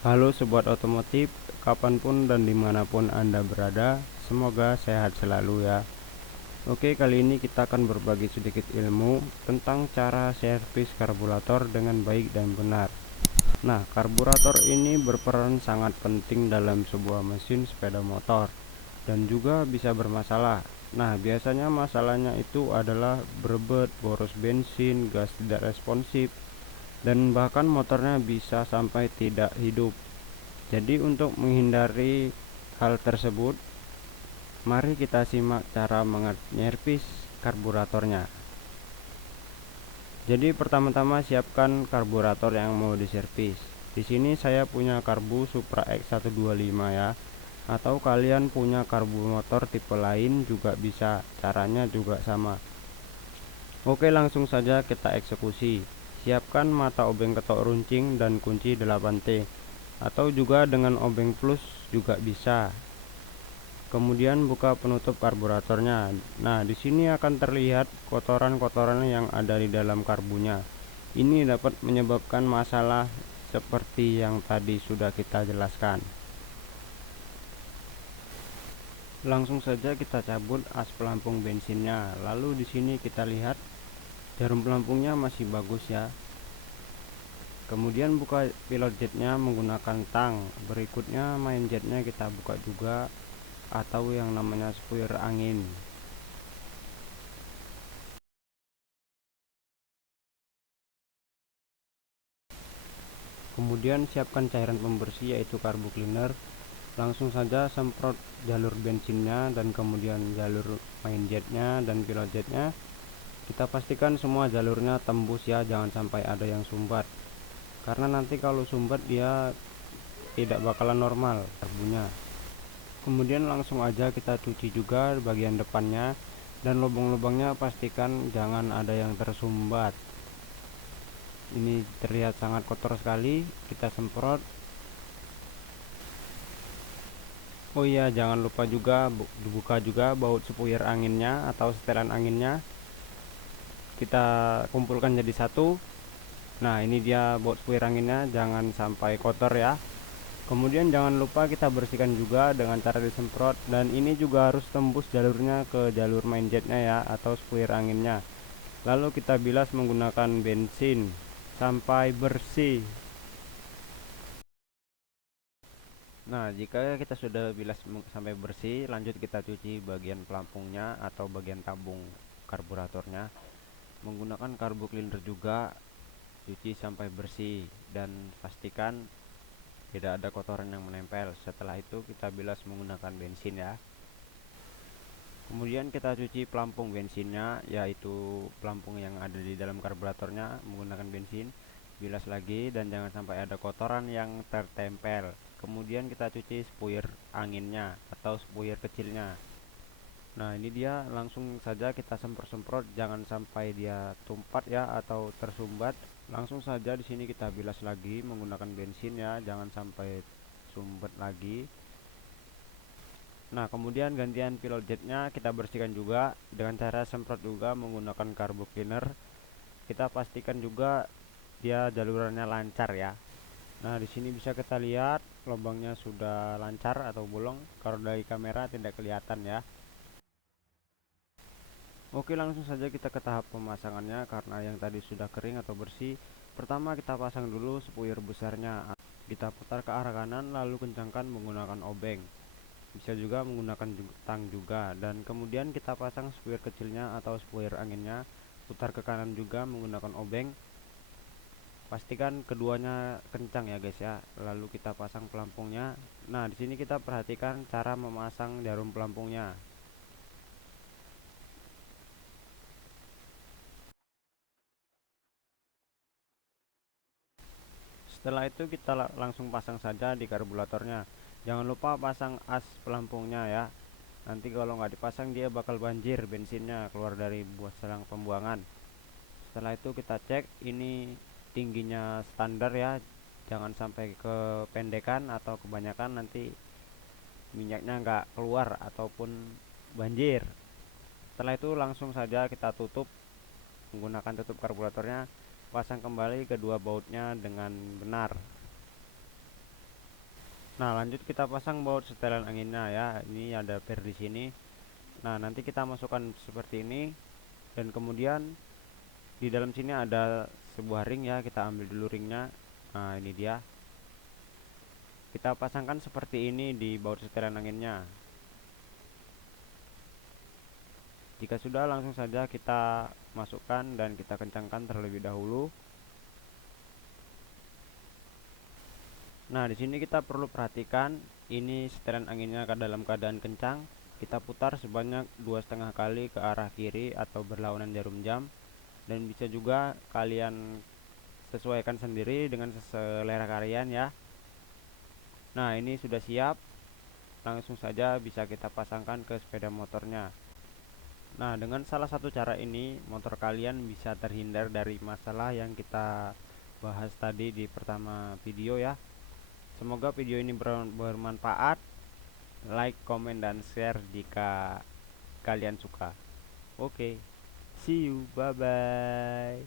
Halo sobat otomotif, kapanpun dan dimanapun Anda berada, semoga sehat selalu ya. Oke, kali ini kita akan berbagi sedikit ilmu tentang cara servis karburator dengan baik dan benar. Nah, karburator ini berperan sangat penting dalam sebuah mesin sepeda motor dan juga bisa bermasalah. Nah, biasanya masalahnya itu adalah berebet, boros bensin, gas tidak responsif, dan bahkan motornya bisa sampai tidak hidup. Jadi untuk menghindari hal tersebut, mari kita simak cara menyervis karburatornya. Jadi pertama-tama siapkan karburator yang mau diservis. Di sini saya punya karbu Supra X125 ya. Atau kalian punya karbu motor tipe lain juga bisa. Caranya juga sama. Oke, langsung saja kita eksekusi. Siapkan mata obeng ketok runcing dan kunci 8T, atau juga dengan obeng plus juga bisa. Kemudian buka penutup karburatornya. Nah, di sini akan terlihat kotoran-kotoran yang ada di dalam karbunya. Ini dapat menyebabkan masalah seperti yang tadi sudah kita jelaskan. Langsung saja kita cabut as pelampung bensinnya. Lalu di sini kita lihat jarum pelampungnya masih bagus ya. Kemudian buka pilot jetnya menggunakan tang. Berikutnya main jetnya kita buka juga, atau yang namanya spoiler angin. Kemudian siapkan cairan pembersih yaitu carbo cleaner. Langsung saja semprot jalur bensinnya dan kemudian jalur main jetnya dan pilot jetnya. Kita pastikan semua jalurnya tembus ya, jangan sampai ada yang sumbat. Karena nanti kalau sumbat dia tidak bakalan normal karbunya. Kemudian langsung aja kita cuci juga bagian depannya, dan lubang-lubangnya pastikan jangan ada yang tersumbat. Ini terlihat sangat kotor sekali, kita semprot. Oh iya, jangan lupa juga dibuka juga baut spoiler anginnya atau setelan anginnya. Kita kumpulkan jadi satu. Nah, ini dia baut spoiler anginnya, jangan sampai kotor ya. Kemudian jangan lupa kita bersihkan juga dengan cara disemprot, dan ini juga harus tembus jalurnya ke jalur main jetnya ya, atau spoiler anginnya. Lalu kita bilas menggunakan bensin sampai bersih. Nah, jika kita sudah bilas sampai bersih, lanjut kita cuci bagian pelampungnya atau bagian tabung karburatornya menggunakan carbo cleaner juga. Cuci sampai bersih dan pastikan tidak ada kotoran yang menempel. Setelah itu kita bilas menggunakan bensin ya. Kemudian kita cuci pelampung bensinnya, yaitu pelampung yang ada di dalam karburatornya menggunakan bensin. Bilas lagi dan jangan sampai ada kotoran yang tertempel. Kemudian kita cuci spoiler anginnya atau spoiler kecilnya. Nah, ini dia, langsung saja kita semprot-semprot, jangan sampai dia tumpat ya atau tersumbat. Langsung saja di sini kita bilas lagi menggunakan bensin ya, jangan sampai sumbat lagi. Nah, kemudian gantian pilot jetnya kita bersihkan juga dengan cara semprot juga menggunakan carbo cleaner. Kita pastikan juga dia jalurannya lancar ya. Nah, di sini bisa kita lihat lubangnya sudah lancar atau bolong. Kalau dari kamera tidak kelihatan ya. Oke, langsung saja kita ke tahap pemasangannya karena yang tadi sudah kering atau bersih. Pertama kita pasang dulu spoiler besarnya. Kita putar ke arah kanan lalu kencangkan menggunakan obeng. Bisa juga menggunakan tang juga, dan kemudian kita pasang spoiler kecilnya atau spoiler anginnya, putar ke kanan juga menggunakan obeng. Pastikan keduanya kencang ya guys ya. Lalu kita pasang pelampungnya. Nah, di sini kita perhatikan cara memasang jarum pelampungnya. Setelah itu kita langsung pasang saja di karburatornya. Jangan lupa pasang as pelampungnya ya. Nanti kalau nggak dipasang dia bakal banjir bensinnya keluar dari buah selang pembuangan. Setelah itu kita cek ini tingginya standar ya, jangan sampai kependekan atau kebanyakan, nanti minyaknya nggak keluar ataupun banjir. Setelah itu langsung saja kita tutup menggunakan tutup karburatornya. Pasang kembali kedua bautnya dengan benar. Nah, lanjut kita pasang baut setelan anginnya ya. Ini ada per di sini. Nah, nanti kita masukkan seperti ini, dan kemudian di dalam sini ada sebuah ring ya. Kita ambil dulu ringnya. Nah, ini dia. Kita pasangkan seperti ini di baut setelan anginnya. Jika sudah, langsung saja kita masukkan dan kita kencangkan terlebih dahulu. Nah, di sini kita perlu perhatikan, ini setelan anginnya dalam keadaan kencang. Kita putar sebanyak 2,5 kali ke arah kiri atau berlawanan jarum jam, dan bisa juga kalian sesuaikan sendiri dengan selera kalian ya. Nah, ini sudah siap. Langsung saja bisa kita pasangkan ke sepeda motornya. Nah, dengan salah satu cara ini, motor kalian bisa terhindar dari masalah yang kita bahas tadi di pertama video ya. Semoga video ini bermanfaat. Like, komen, dan share jika kalian suka. Oke, see you, bye bye.